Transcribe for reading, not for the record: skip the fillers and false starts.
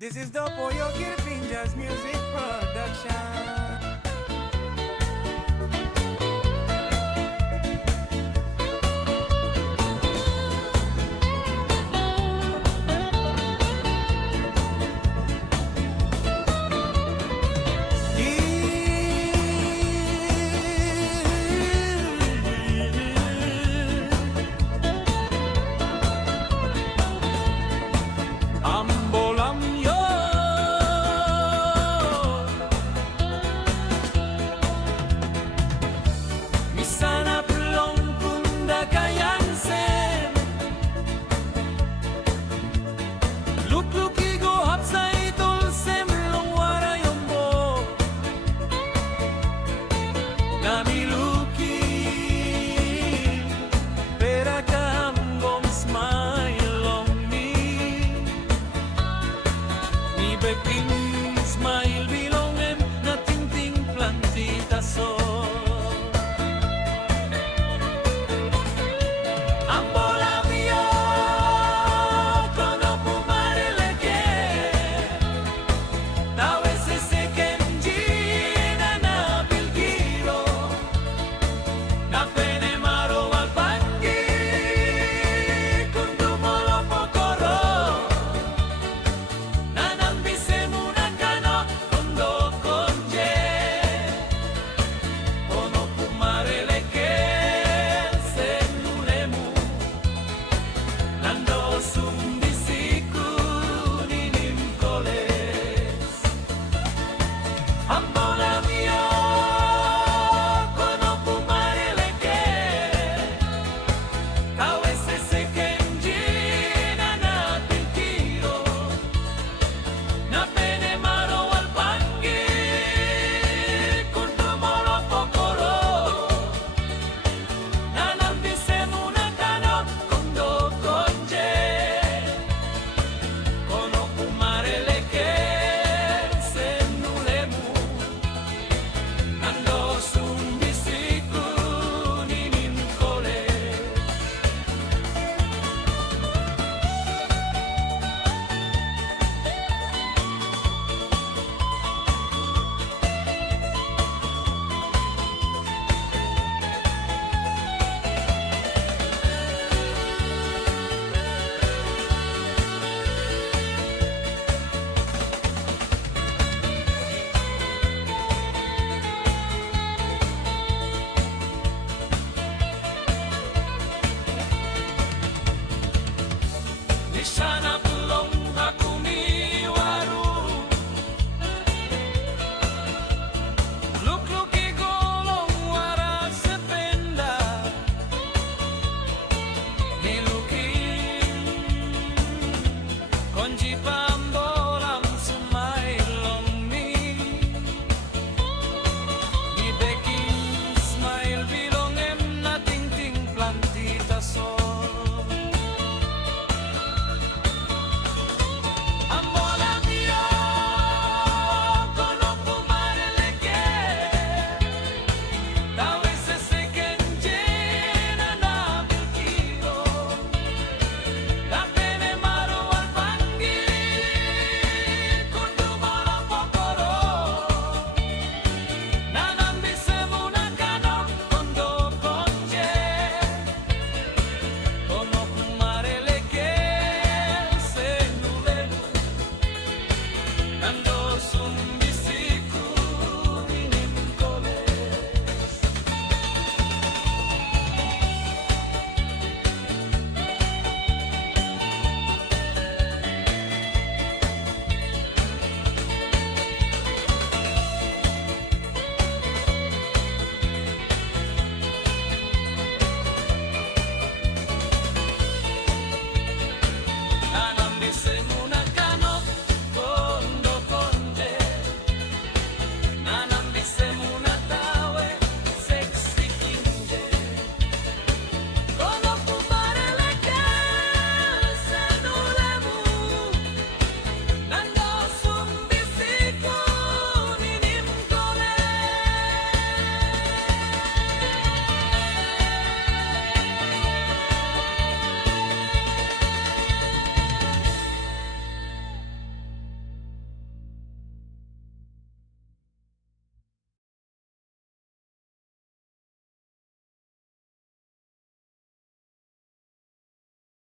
This is the Poyo Kirpinja's music production. Ambolam Yoh, misana pelong punda kayang sen, luk-luki go hapsa itol sem long wara yombo, nami luki pera kambong smile on me. Beking smile bilongem na ting plantita so. Ambolam Yoh, kono pumareleke, tawe se kenji na bilgiro, na pene maro al pangi, kundu molo pokoro. Ambolam Yoh, kono pumareleke, tawe se kenji na bilgiro, na pene maro al pangi, kundu molo pokoro, na nambise muna kano kondo konje, kono pumareleke senulemu, nando sumbisiku ninin kole. Nisana belum aku miwaru, luk-luki golong wara sependa, niluki konji pambolam smile on me, ni beking smile bilongem na ting plantita so. Ambolam Yoh, kono pumareleke, tawe se kenji na bilgiro, na pene maro al pangi, kundu molo pokoro, na nambise muna kano kondo konje, kono pumareleke senulemu, nando sum